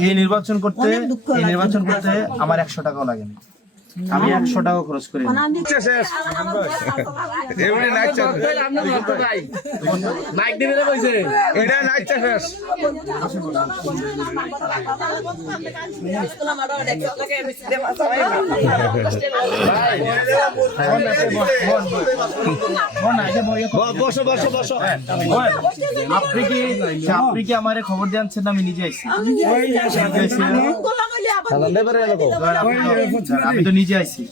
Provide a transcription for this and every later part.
এই নির্বাচন করতে আমার 100 টাকাও লাগেনি। আমি 100 টাকা খরচ করি না। আপনি কি আমার খবর দিয়েছেন? আমি নিজে আইছি, আমি তো নিজে আইছি।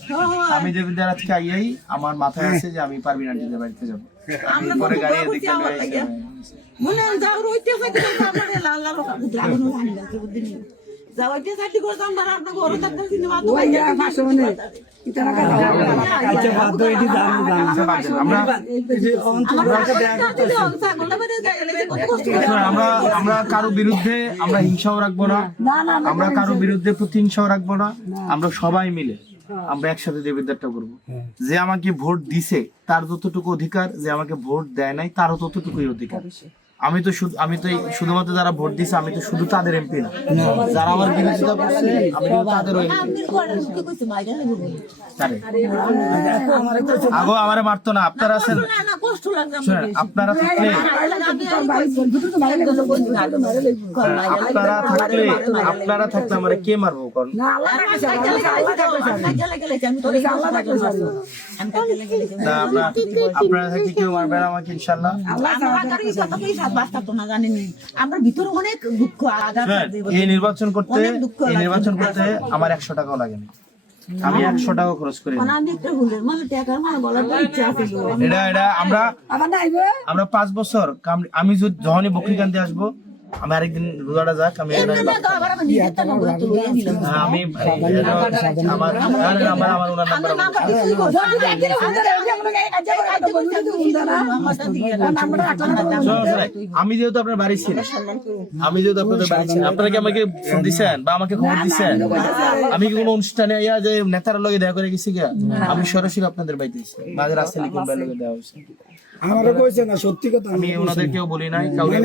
আমি দেবিদার আজকে আইয়াই আমার মাথায় আছে যে আমি পারবি না নিজের বাড়িতে যাবো। পরে গাড়ি আমরা কারো বিরুদ্ধে আমরা হিংসাও রাখবো না, আমরা কারো বিরুদ্ধে প্রতিহিংসাও রাখবো না। আমরা সবাই মিলে আমরা একসাথে দেবিদারটা করবো। যে আমাকে ভোট দিছে তার যতটুকু অধিকার, যে আমাকে ভোট দেয় নাই তারও ততটুকুই অধিকার। আমি তো শুধুমাত্র যারা ভোট দিছে আমি তো শুধু তাদের এমপি না, যারা আমার বিরোধিতা করছে আমি তাদেরও আগো আমারে মারতো না। আপনারা আছেন, আপনারা থাকলে আমারে কে মারবো? আপনারা থাকলে কেউ মারবে না আমাকে ইনশাল্লাহ। এই নির্বাচন করতে আমার 100 টাকাও লাগেনি। আমি 100 টাকা খরচ করি না। এটা আমরা 5 বছর আমি যখনই বকরিকান্দি আসবো, আমি আরেকদিন রোজাটা যাক, আমি আমি যেহেতু আপনার বাড়ি ছিলাম, আপনারা কি আমাকে ফোন দিচ্ছেন বা আমাকে খবর দিচ্ছেন? আমি কি কোনো অনুষ্ঠানে ইয়া যে নেতার লগে দেখা করে গেছি গিয়া? আমি সরাসরি আপনাদের বাড়িতে মাঝে রাস্তায় লিখুন লগে দেওয়া হয়েছে। আমারও কইছে না, সত্যি কথা আমি ওনাদেরকেও বলি নাই, কাউকে